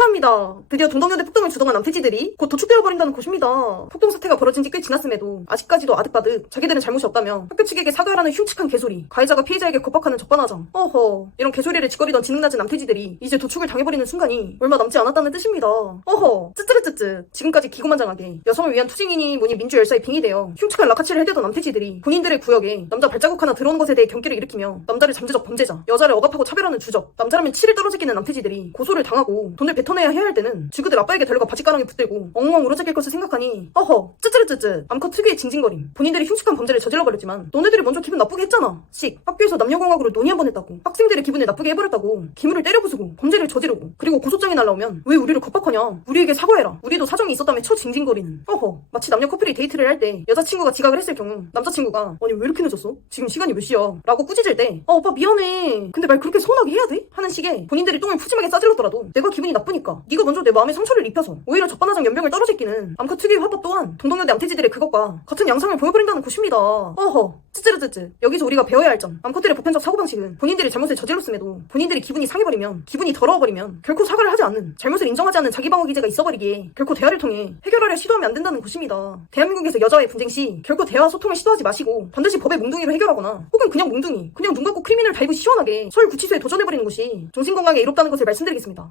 축하합니다. 드디어 동덕여대 폭동을 주동한 남태지들이 곧 도축되어 버린다는 것입니다. 폭동 사태가 벌어진 지 꽤 지났음에도 아직까지도 아득바득 자기들은 잘못이 없다며 학교 측에게 사과하라는 흉측한 개소리, 가해자가 피해자에게 겁박하는 적반하장. 어허, 이런 개소리를 짓거리던 지능 낮은 남태지들이 이제 도축을 당해버리는 순간이 얼마 남지 않았다는 뜻입니다. 어허, 쯔 쯔르쯔쯔. 지금까지 기고만장하게 여성을 위한 투쟁이니 뭐니 민주 열사에 빙의되어 흉측한 라카치를 해대던 남태지들이 본인들의 구역에 남자 발자국 하나 들어오는 것에 대해 경기를 일으키며 남자를 잠재적 범죄자, 여자를 억압하고 차별하는 주적, 남자라면 치를 떨어지기는 남태지들이 고소를 당하고 돈을 뱉어내야 해야 할 때는 지그들 아빠에게 달려가 바지가랑에 붙들고 엉엉 울어제낄 것을 생각하니 어허 쯔쯔르쯔쯔 암컷 특유의 징징거림. 본인들이 흉측한 범죄를 저질러버렸지만 너네들이 먼저 기분 나쁘게 했잖아. 씩. 학교에서 남녀공학으로 논의 한 번 했다고. 학생들의 기분을 나쁘게 해버렸다고. 기물을 때려 부수고 범죄를 저지르고 그리고 고소장이 날라오면 왜 우리를 겁박하냐? 우리에게 사과해라 우리도 사정이 있었다며 쳐 징징거리는 어허 마치 남녀 커플이 데이트를 할 때 여자친구가 지각을 했을 경우 남자친구가 아니 왜 이렇게 늦었어? 지금 시간이 몇 시야? 라고 꾸짖을 때 아 오빠 미안해 근데 말 그렇게 서운하게 해야 돼? 하는 식의 본인들이 똥을 푸짐하게 싸질렀더라도 내가 기분이 나쁘니까 네가 먼저 내 마음에 상처를 입혀서 오히려 적반하장 연병을 떨어지기는 암컷 특유의 화법 또한 동덕여대 암태지들의 그것과 같은 양상을 보여버린다는 것입니다 어허 찌찌르찌찌. 여기서 우리가 배워야 할 점. 암컷들의 보편적 사고방식은 본인들이 잘못을 저질렀음에도 본인들이 기분이 상해버리면 기분이 더러워버리면 결코 사과를 하지 않는 잘못을 인정하지 않는 자기방어 기제가 있어버리기에 결코 대화를 통해 해결하려 시도하면 안 된다는 것입니다. 대한민국에서 여자와의 분쟁 시 결코 대화 소통을 시도하지 마시고 반드시 법의 몽둥이로 해결하거나 혹은 그냥 몽둥이 그냥 눈 감고 크리미널 다이브 시원하게 서울 구치소에 도전해버리는 것이 정신건강에 이롭다는 것을 말씀드리겠습니다